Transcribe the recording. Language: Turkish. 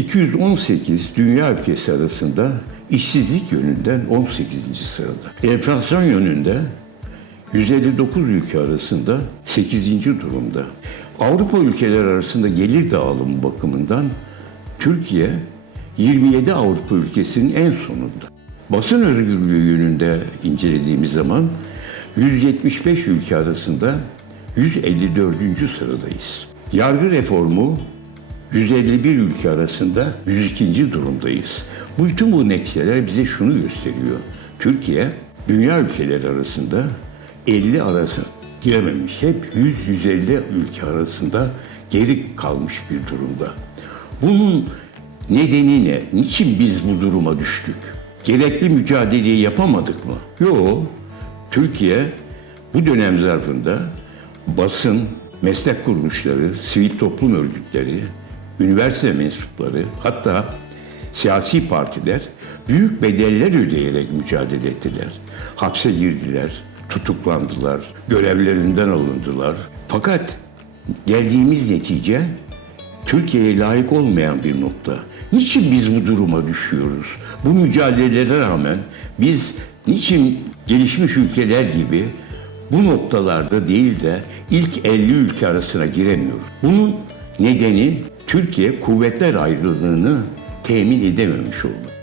218 dünya ülkesi arasında işsizlik yönünden 18. sırada. Enflasyon yönünde 159 ülke arasında 8. durumda. Avrupa ülkeleri arasında gelir dağılımı bakımından Türkiye 27 Avrupa ülkesinin en sonunda. Basın özgürlüğü yönünde incelediğimiz zaman 175 ülke arasında 154. sıradayız. Yargı reformu 151 ülke arasında 102. durumdayız. Bu bütün bu neticeler bize şunu gösteriyor. Türkiye dünya ülkeleri arasında 50 arası girememiş. Hep 100-150 ülke arasında geri kalmış bir durumda. Bunun nedeni ne? Niçin biz bu duruma düştük? Gerekli mücadeleyi yapamadık mı? Yok. Türkiye bu dönem zarfında basın, meslek kuruluşları, sivil toplum örgütleri, üniversite mensupları, hatta siyasi partiler büyük bedeller ödeyerek mücadele ettiler. Hapse girdiler, tutuklandılar, görevlerinden alındılar. Fakat geldiğimiz netice Türkiye'ye layık olmayan bir nokta. Niçin biz bu duruma düşüyoruz? Bu mücadelelere rağmen biz niçin gelişmiş ülkeler gibi bu noktalarda değil de ilk 50 ülke arasına giremiyoruz? Bunun nedeni Türkiye kuvvetler ayrılığını temin edememiş olması.